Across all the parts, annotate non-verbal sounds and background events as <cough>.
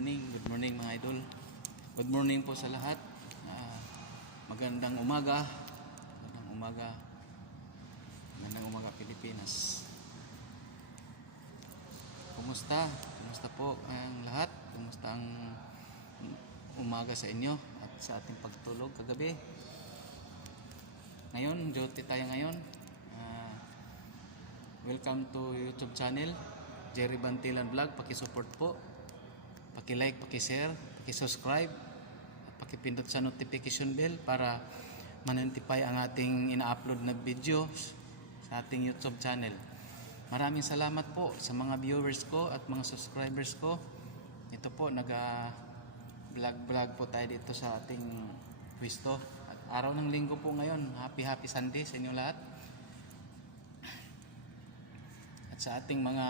morning, good morning mga idol. Good morning po sa lahat. Ah, magandang umaga. Magandang umaga. Magandang umaga Pilipinas. Kumusta? Kumusta po ang lahat? Kumusta ang umaga sa inyo at sa ating pagtulog kagabi? Ngayon, duty tayo ngayon. Ah, welcome to YouTube channel. Jerry Bantilan Vlog, paki-support po. Paki-like, paki-share, paki-subscribe, paki-pindot sa notification bell para ma-notify ang ating ina-upload na videos sa ating YouTube channel. Maraming salamat po sa mga viewers ko at mga subscribers ko. Ito po, naga vlog vlog po tayo dito sa ating pwesto. At araw ng linggo po ngayon. Happy happy Sunday sa inyo lahat. At sa ating mga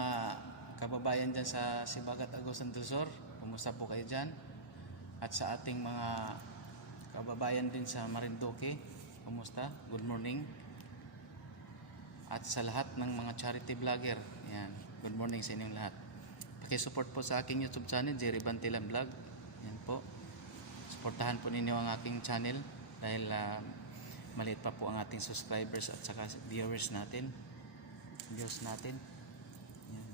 kababayan dyan sa Sibagat Agosan del Sur, kumusta po kayo dyan? At sa ating mga kababayan din sa Marinduque, kumusta? Good morning. At sa lahat ng mga charity vlogger, yan, good morning sa inyong lahat. Pakisupport po sa aking YouTube channel, Jerry Bantilan Vlog. Yan po. Suportahan po ninyo ang aking channel dahil ah, maliit pa po ang ating subscribers at saka viewers natin. Viewers natin. Yan.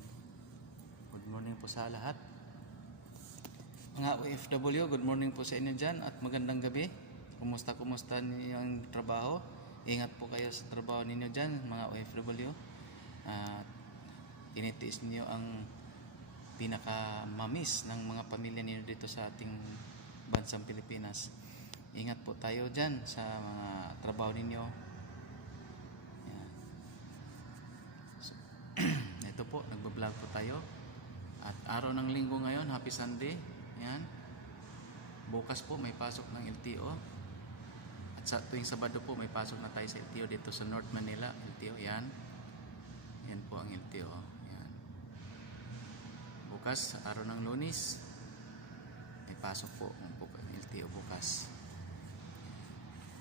Good morning po sa lahat. Mga OFW, good morning po sa inyo dyan at magandang gabi. Kumusta, kumusta niyo ang trabaho? Ingat po kayo sa trabaho ninyo dyan, mga OFW. At tinitiis niyo ang pinaka-mamis ng mga pamilya ninyo dito sa ating bansang Pilipinas. Ingat po tayo dyan sa mga trabaho ninyo. Yan. So, <clears throat> ito po, nagbablog po tayo. At araw ng linggo ngayon, happy Sunday. Yan. Bukas po may pasok ng LTO. At sa tuwing Sabado po may pasok na tayo sa LTO dito sa North Manila. LTO, yan. Yan po ang LTO. Yan. Bukas, araw ng lunis, may pasok po ang LTO bukas.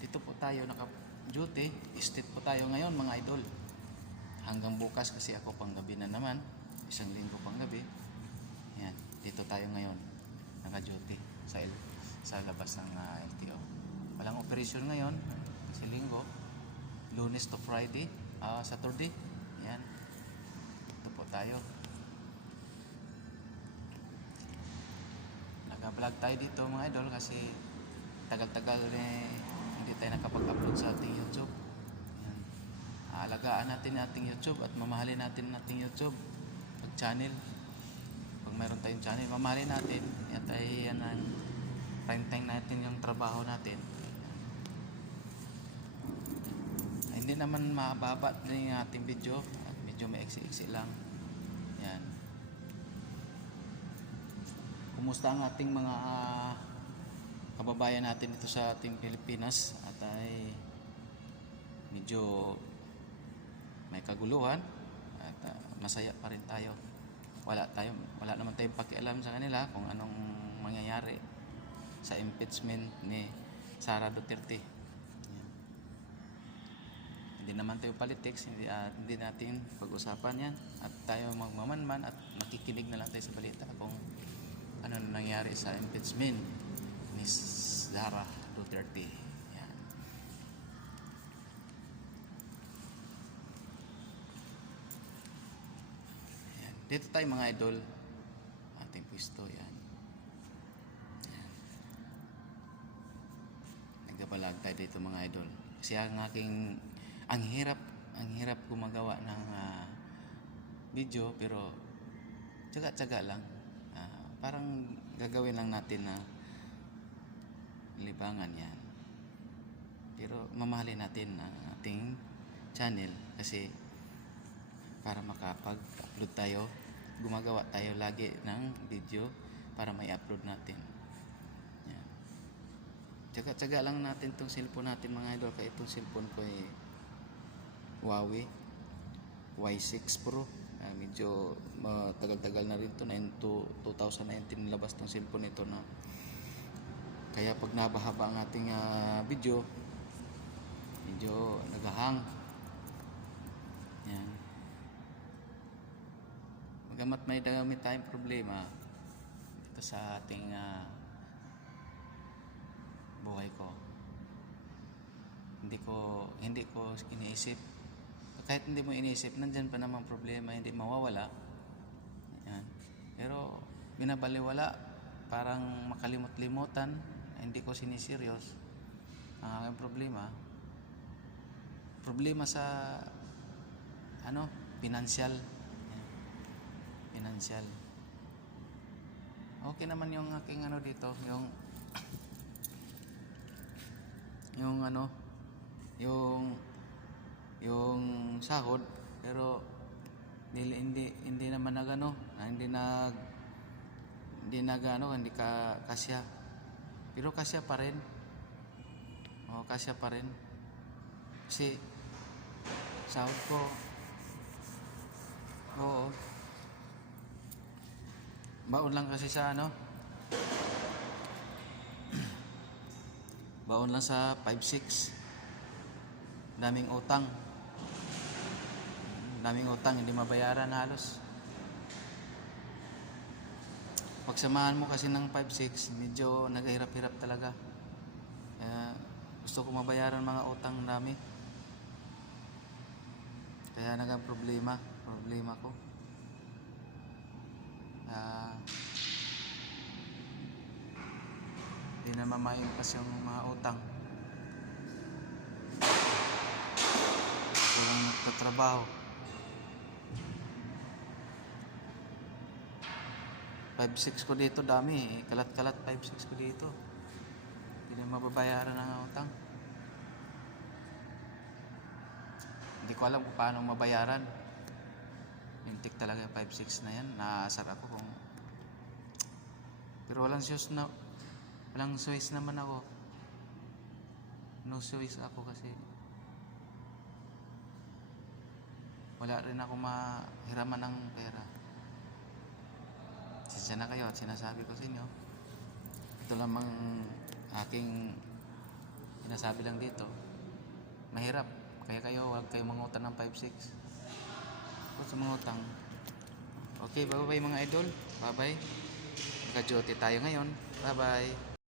Dito po tayo naka-duty. State po tayo ngayon mga idol. Hanggang bukas kasi ako pang gabi na naman. Isang linggo pang gabi. Yan. Dito tayo ngayon. Naka-duty sa, sa labas ng ah, LTO. Walang operasyon ngayon. Kasi linggo. Lunes to Friday. ah Saturday. Yan. Ito po tayo. Nag-vlog tayo dito mga idol kasi tagal-tagal eh, hindi tayo nakapag-upload sa ating YouTube. Yan. Aalagaan natin ating YouTube at mamahalin natin ating YouTube pag channel. Mayroon tayong channel, mamahalin natin. Yan tayo yan ang prime time natin yung trabaho natin. Ay, hindi naman mababa din yung ating video at medyo may iksi lang. Yan. Kumusta ang ating mga ah, kababayan natin dito sa ating Pilipinas at ay medyo may kaguluhan at ah, masaya pa rin tayo. Wala tayo wala naman tayong pakialam sa kanila kung anong mangyayari sa impeachment ni Sara Duterte. Hindi naman tayo politics, hindi, ah, hindi natin pag-usapan yan at tayo magmamanman at makikinig na lang tayo sa balita kung ano na nangyari sa impeachment ni Sara Duterte. Yan. Yan. Dito tayo mga idol. Ating pwesto yan. Yan. Nagbabalag tayo dito mga idol. Kasi ang aking ang hirap ang hirap gumagawa ng ah, video pero tsaga-tsaga lang. Ah, parang gagawin lang natin na libangan yan. Pero mamahalin natin ang ating channel kasi para makapag-upload tayo, gumagawa tayo lagi ng video para may upload natin. Yan. Tsaga-tsaga lang natin tong cellphone natin mga idol kaya itong cellphone ko ay Huawei Y6 Pro. Ah, medyo matagal-tagal na rin to, na 2019 nilabas tong cellphone nito na kaya pag nabahaba ang ating ah, video medyo nagahang magamat may dami tayong problema dito sa ating ah, buhay ko. Hindi ko hindi ko iniisip kahit hindi mo iniisip, nandyan pa naman problema, hindi mawawala. Yan. Pero binabaliwala, parang makalimot-limutan, hindi ko sinisiryos ang aking problema. Problema sa ano, pinansyal. Yan. Pinansyal. Okay naman yung aking ano dito, yung <coughs> yung ano, yung yung sahod pero hindi hindi, hindi naman nagano hindi nag hindi nagano hindi ka kasya pero kasya pa rin oh kasya pa rin kasi sahod ko oo baon lang kasi sa ano. Baon lang sa 5-6 daming utang. Daming utang hindi mabayaran halos. Pagsamahan mo kasi ng 5-6 medyo naghahirap-hirap talaga. Kaya gusto ko mabayaran mga utang dami. Kaya nagang problema problema ko Ah, hindi na mamaimpas yung mga utang walang nagtatrabaho. 5-6 ko dito, dami eh. Kalat-kalat 5-6 ko dito. Hindi na mababayaran ang utang. Hindi ko alam kung paano mabayaran. Lintik talaga yung 5-6 na yan. Naaasar ako kung... Pero walang shoes na... Walang Swiss naman ako. No Swiss ako kasi... wala rin ako mahiraman ng pera. Sisya na kayo at sinasabi ko sa inyo. Ito lamang aking sinasabi lang dito. Mahirap. Kaya kayo, huwag kayo mangutang ng 5-6. Huwag sa mangutang. Okay, bye-bye mga idol. Bye-bye. Magka-duty tayo ngayon. Bye-bye.